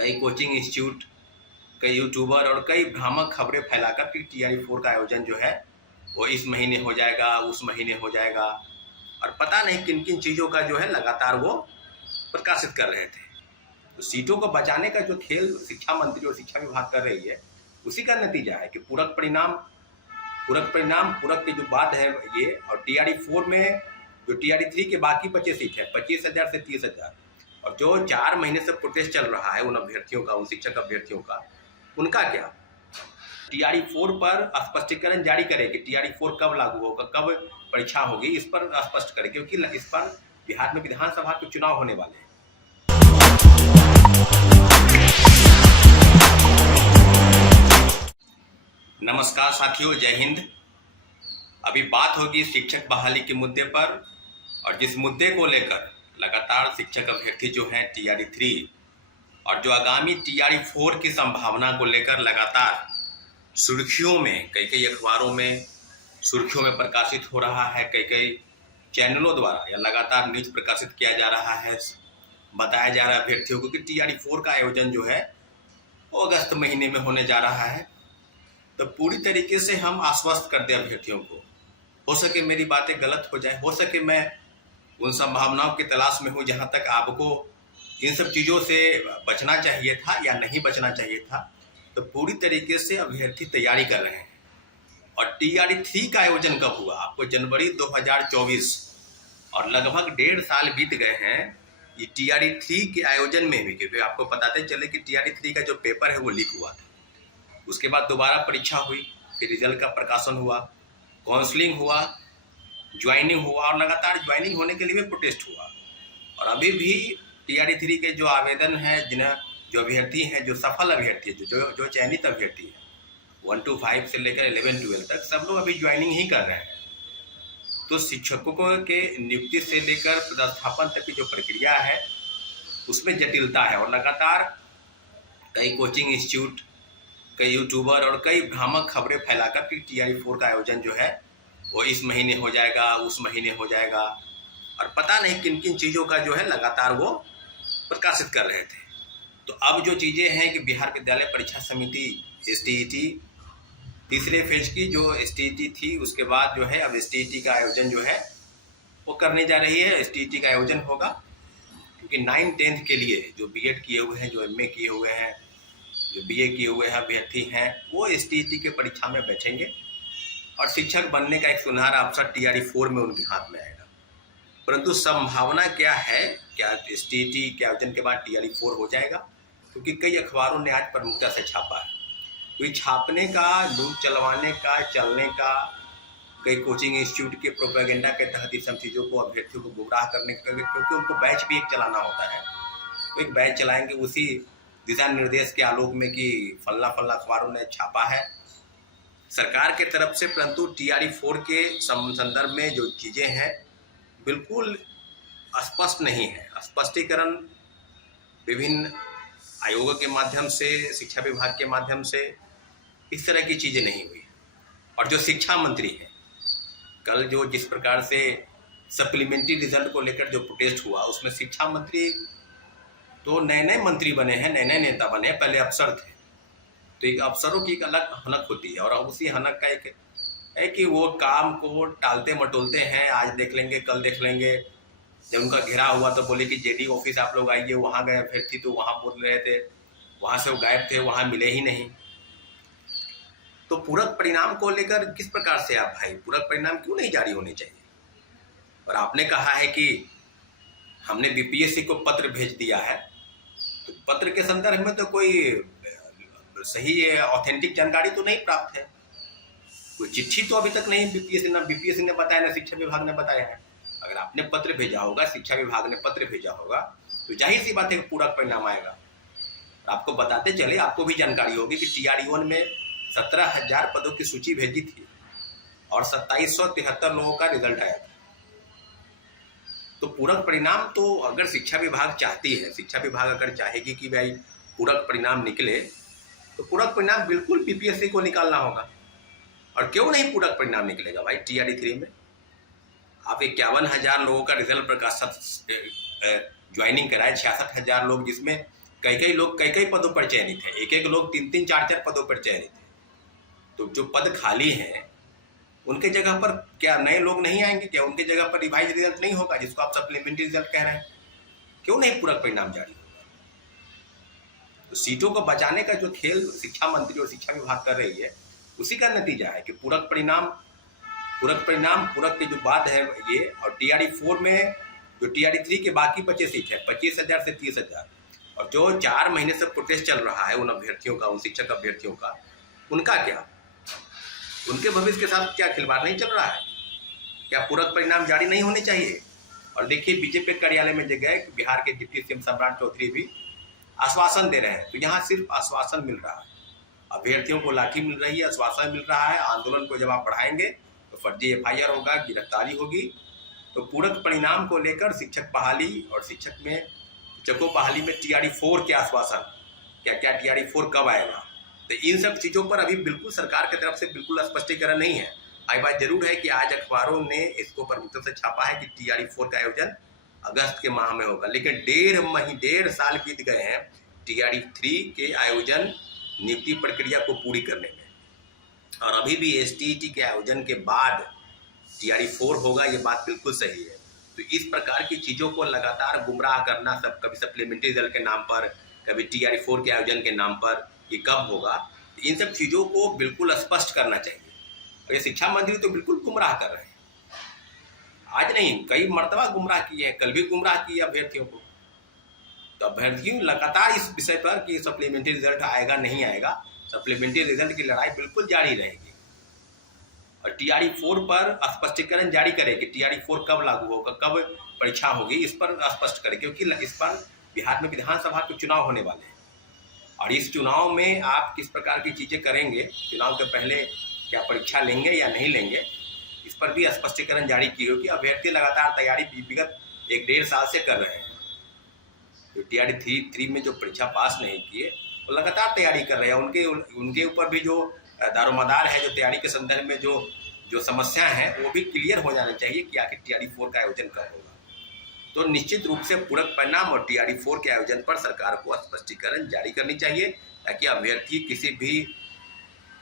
कई coaching institute, कई YouTuber और कई भ्रामक खबरें फैलाकर कि TRE 4 का आयोजन जो है वो इस महीने हो जाएगा, उस महीने हो जाएगा, और पता नहीं किन किन चीज़ों का जो है लगातार वो प्रकाशित कर रहे थे। तो सीटों को बचाने का जो खेल शिक्षा मंत्री और शिक्षा विभाग कर रही है, उसी का नतीजा है कि पूरक की जो बात है ये, और TRE 4 में जो TRE 3 के बाकी बचे सीट है 25,000 से 30,000, और जो 4 महीने से प्रोटेस्ट चल रहा है उन अभ्यर्थियों का, उन शिक्षक अभ्यर्थियों का, उनका क्या? TRE 4 पर स्पष्टीकरण जारी करे कि TRE 4 कब लागू होगा, कब परीक्षा होगी, इस पर स्पष्ट करे, क्योंकि इस पर बिहार में विधानसभा के चुनाव होने वाले हैं। नमस्कार साथियों, जय हिंद। अभी बात होगी शिक्षक बहाली के मुद्दे पर, और जिस मुद्दे को लेकर लगातार शिक्षक अभ्यर्थी जो हैं TRE 3 और जो आगामी TRE 4 की संभावना को लेकर लगातार सुर्खियों में, कई अखबारों में सुर्खियों में प्रकाशित हो रहा है, कई चैनलों द्वारा या लगातार न्यूज प्रकाशित किया जा रहा है, बताया जा रहा है अभ्यर्थियों को कि TRE 4 का आयोजन जो है वो अगस्त महीने में होने जा रहा है। तो पूरी तरीके से हम आश्वस्त कर दें अभ्यर्थियों को, हो सके मेरी बातें गलत हो जाए, हो सके मैं उन संभावनाओं की तलाश में हूँ जहाँ तक आपको इन सब चीज़ों से बचना चाहिए था या नहीं बचना चाहिए था। तो पूरी तरीके से अभ्यर्थी तैयारी कर रहे हैं। और TRE 3 का आयोजन कब हुआ? आपको जनवरी 2024, और लगभग 1.5 साल बीत गए हैं ये TRE 3 के आयोजन में भी, क्योंकि आपको बताते चले कि TRE 3 का जो पेपर है वो लीक हुआ था। उसके बाद दोबारा परीक्षा हुई, फिर रिजल्ट का प्रकाशन हुआ, काउंसलिंग हुआ, ज्वाइनिंग हुआ, और लगातार ज्वाइनिंग होने के लिए भी प्रोटेस्ट हुआ। और अभी भी TRE 3 के जो आवेदन है, जो अभ्यर्थी हैं, जो सफल अभ्यर्थी, जो चयनित अभ्यर्थी हैं, 1 to 5 से लेकर 11-12 तक सब लोग अभी ज्वाइनिंग ही कर रहे हैं। तो शिक्षकों के नियुक्ति से लेकर पदस्थापन तक की जो प्रक्रिया है उसमें जटिलता है, और लगातार कई कोचिंग इंस्टीट्यूट, कई यूट्यूबर और कई भ्रामक खबरें फैलाकर कि TRE 4 का आयोजन जो है वो इस महीने हो जाएगा, उस महीने हो जाएगा, और पता नहीं किन किन चीज़ों का जो है लगातार वो प्रकाशित कर रहे थे। तो अब जो चीज़ें हैं कि बिहार विद्यालय परीक्षा समिति STET तीसरे फेज की जो STET थी, उसके बाद जो है अब STET का आयोजन जो है वो करने जा रही है। STET का आयोजन होगा क्योंकि 9-10 के लिए जो BEd किए हुए हैं, जो MA किए हुए हैं, जो BA किए हुए हैं अभ्यर्थी हैं, वो STET के परीक्षा में बैठेंगे, और शिक्षक बनने का एक सुनहरा अवसर TRE 4 में उनके हाथ में आएगा। परंतु संभावना क्या है, क्या STET के आयोजन के बाद TRE 4 हो जाएगा? क्योंकि कई अखबारों ने आज प्रमुखता से छापा है। तो ये छापने का, लूट चलवाने का, चलने का, कई कोचिंग इंस्टीट्यूट के प्रोपेगेंडा के तहत इस सब चीज़ों को, अभ्यर्थियों को गुमराह करने का, क्योंकि उनको बैच भी एक चलाना होता है। तो एक बैच चलाएंगे उसी दिशा निर्देश के आलोक में कि फल्ला अखबारों ने छापा है सरकार के तरफ से। परंतु TRE 4 के संदर्भ में जो चीज़ें हैं बिल्कुल स्पष्ट नहीं है। स्पष्टीकरण विभिन्न आयोगों के माध्यम से, शिक्षा विभाग के माध्यम से इस तरह की चीज़ें नहीं हुई। और जो शिक्षा मंत्री हैं, कल जो जिस प्रकार से सप्लीमेंट्री रिजल्ट को लेकर जो प्रोटेस्ट हुआ, उसमें शिक्षा मंत्री तो नए मंत्री बने हैं, नए नेता बने हैं, पहले अफसर थे। तो एक अफसरों की एक अलग हनक होती है, और उसी हनक का एक है कि वो काम को टालते मटोलते हैं, आज देख लेंगे, कल देख लेंगे। जब उनका घेराव हुआ तो बोले कि JD ऑफिस आप लोग आइए, वहाँ गए अभ्यर्थी तो वहाँ बोल रहे थे, वहाँ से वो गायब थे, वहाँ मिले ही नहीं। तो पूरक परिणाम को लेकर किस प्रकार से आप भाई, पूरक परिणाम क्यों नहीं जारी होने चाहिए? और आपने कहा है कि हमने BPSC को पत्र भेज दिया है, तो पत्र के संदर्भ में तो कोई सही ऑथेंटिक जानकारी तो नहीं प्राप्त है। कोई चिट्ठी तो अभी तक नहीं BPSC ने बताया, ना शिक्षा विभाग ने बताया है। अगर आपने पत्र भेजा होगा, शिक्षा विभाग ने पत्र भेजा होगा, तो जाहिर सी बात है पूरक परिणाम आएगा। आपको बताते चले, आपको भी जानकारी होगी कि TRE 1 में 17,000 पदों की सूची भेजी थी और 2773 लोगों का रिजल्ट आया था। तो पूरक परिणाम तो अगर शिक्षा विभाग चाहती है, शिक्षा विभाग अगर चाहेगी कि भाई पूरक परिणाम निकले, तो पूरक परिणाम बिल्कुल BPSC को निकालना होगा। और क्यों नहीं पूरक परिणाम निकलेगा भाई? TRE 3 में आप 51,000 लोगों का रिजल्ट प्रकाशित ज्वाइनिंग कराए, 66,000 लोग, जिसमें कई कई लोग कई कई पदों पर चयनित हैं, एक एक लोग 3-3 4-4 पदों पर चयनित हैं। तो जो पद खाली हैं उनके जगह पर क्या नए लोग नहीं आएंगे? क्या उनके जगह पर रिवाइज रिजल्ट नहीं होगा, जिसको आप सप्लीमेंट्री रिजल्ट कह रहे हैं? क्यों नहीं पूरक परिणाम जारी होगा? तो सीटों को बचाने का जो खेल शिक्षा मंत्री और शिक्षा विभाग कर रही है, उसी का नतीजा है कि पूरक पूरक के जो बात है ये, और TRE 4 में जो TRE 3 के बाकी बचे सीट है 25,000 से 30,000, और जो 4 महीने से प्रोटेस्ट चल रहा है उन अभ्यर्थियों का, उन शिक्षक अभ्यर्थियों का, उनका क्या? उनके भविष्य के साथ क्या खिलवाड़ नहीं चल रहा है? क्या पूरक परिणाम जारी नहीं होने चाहिए? और देखिए बीजेपी कार्यालय में जगह है, बिहार के डिप्टी CM सम्राट चौधरी भी आश्वासन दे रहे हैं, तो यहाँ सिर्फ आश्वासन मिल रहा है, अभ्यर्थियों को लाठी मिल रही है, आश्वासन मिल रहा है। आंदोलन को जब आप बढ़ाएंगे तो फर्जी FIR होगा, गिरफ्तारी होगी। तो पूरक परिणाम को लेकर शिक्षक बहाली और शिक्षकों बहाली में TRE 4 के आश्वासन, क्या TRE 4 कब आएगा? तो इन सब चीज़ों पर अभी बिल्कुल सरकार की तरफ से बिल्कुल स्पष्टीकरण नहीं है। आई बात जरूर है कि आज अखबारों ने इसको प्रमुखता से छापा है कि TRE 4 का आयोजन अगस्त के माह में होगा, लेकिन 1.5 साल बीत गए हैं TRE 3 के आयोजन नियुक्ति प्रक्रिया को पूरी करने में, और अभी भी STET के आयोजन के बाद TRE 4 होगा, ये बात बिल्कुल सही है। तो इस प्रकार की चीज़ों को लगातार गुमराह करना, सब कभी सप्लीमेंट्री रिजल्ट के नाम पर, कभी TRE 4 के आयोजन के नाम पर, ये कब होगा, तो इन सब चीज़ों को बिल्कुल स्पष्ट करना चाहिए। और ये शिक्षा मंत्री तो बिल्कुल गुमराह कर रहे हैं, आज नहीं कई मर्तबा गुमराह किए हैं, कल भी गुमराह किए अभ्यर्थियों को। तो अभ्यर्थियों लगातार इस विषय पर कि सप्लीमेंट्री रिजल्ट आएगा नहीं आएगा, सप्लीमेंट्री रिजल्ट की लड़ाई बिल्कुल जारी रहेगी, और TRE 4 पर स्पष्टीकरण जारी करे कि TRE 4 कब लागू होगा, कब परीक्षा होगी, इस पर स्पष्ट करे, क्योंकि इस पर बिहार में विधानसभा के चुनाव होने वाले हैं, और इस चुनाव में आप किस प्रकार की चीज़ें करेंगे, चुनाव के पहले क्या परीक्षा लेंगे या नहीं लेंगे, इस पर भी स्पष्टीकरण जारी की हो कि अभ्यर्थी लगातार तैयारी विगत 1-1.5 साल से कर रहे हैं। जो TRE 3 में जो परीक्षा पास नहीं किए वो लगातार तैयारी कर रहे हैं, उनके ऊपर भी जो दारोमदार है, जो तैयारी के संदर्भ में जो समस्या है वो भी क्लियर हो जाना चाहिए कि आखिर TRE 4 का आयोजन कब होगा। तो निश्चित रूप से पूरक परिणाम और TRE 4 के आयोजन पर सरकार को स्पष्टीकरण जारी करनी चाहिए, ताकि अभ्यर्थी किसी भी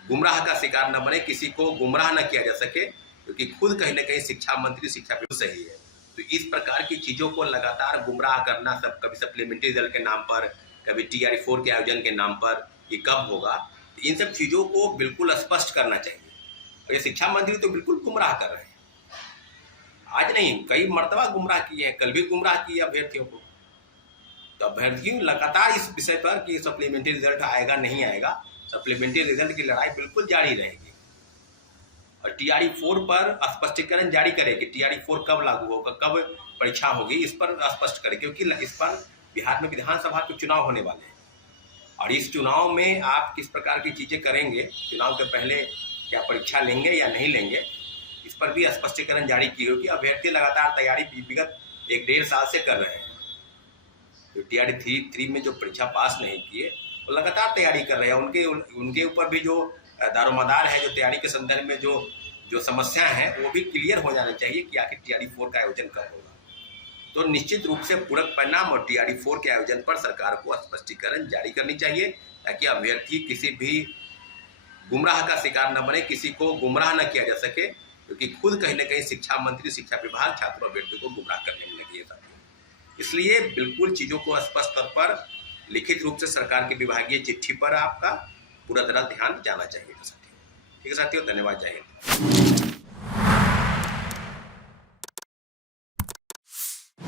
गुमराह का शिकार न बने, किसी को गुमराह न किया जा सके, क्योंकि खुद कहीं ना कहीं शिक्षा मंत्री शिक्षा विभाग सही है। तो इस प्रकार की चीज़ों को लगातार गुमराह करना, सब कभी सप्लीमेंट्री रिजल्ट के नाम पर, कभी TRE 4 के आयोजन के नाम पर, ये कब होगा, तो इन सब चीज़ों को बिल्कुल स्पष्ट करना चाहिए। और ये शिक्षा मंत्री तो बिल्कुल गुमराह कर रहे हैं, आज नहीं कई मर्तबा गुमराह किए हैं, कल भी गुमराह किए अभ्यर्थियों को। तो अभ्यर्थियों लगातार इस विषय पर कि सप्लीमेंट्री रिजल्ट आएगा नहीं आएगा, सप्लीमेंट्री रिजल्ट की लड़ाई बिल्कुल जारी रहेगी, और TRE 4 पर स्पष्टीकरण जारी करे कि TRE 4 कब लागू होगा, कब परीक्षा होगी, इस पर स्पष्ट करे, क्योंकि इस पर बिहार में विधानसभा के चुनाव होने वाले हैं, और इस चुनाव में आप किस प्रकार की चीज़ें करेंगे, चुनाव के पहले क्या परीक्षा लेंगे या नहीं लेंगे, इस पर भी स्पष्टीकरण जारी की हो कि अभ्यर्थी लगातार तैयारी विगत 1-1.5 साल से कर रहे हैं। जो TRE 3 में जो परीक्षा पास नहीं किए वो लगातार तैयारी कर रहे हैं, उनके ऊपर भी जो दारोमदार है, जो तैयारी के संदर्भ में जो समस्या है वो भी क्लियर हो जाना चाहिए कि आखिर TRE 4 का आयोजन कब होगा। तो निश्चित रूप से पूरक परिणाम और TRE 4 के आयोजन पर सरकार को स्पष्टीकरण जारी करनी चाहिए, ताकि अभ्यर्थी किसी भी गुमराह का शिकार न बने, किसी को गुमराह न किया जा सके, क्योंकि खुद कहीं ना कहीं शिक्षा मंत्री शिक्षा विभाग छात्रों अभ्यर्थियों को गुमराह करने में लगी है साथियों। इसलिए बिल्कुल चीज़ों को स्पष्ट तौर पर लिखित रूप से सरकार की विभागीय चिट्ठी पर आपका पूरा तरह ध्यान जाना चाहिए साथियों। ठीक है साथियों, धन्यवाद, जय हिंद।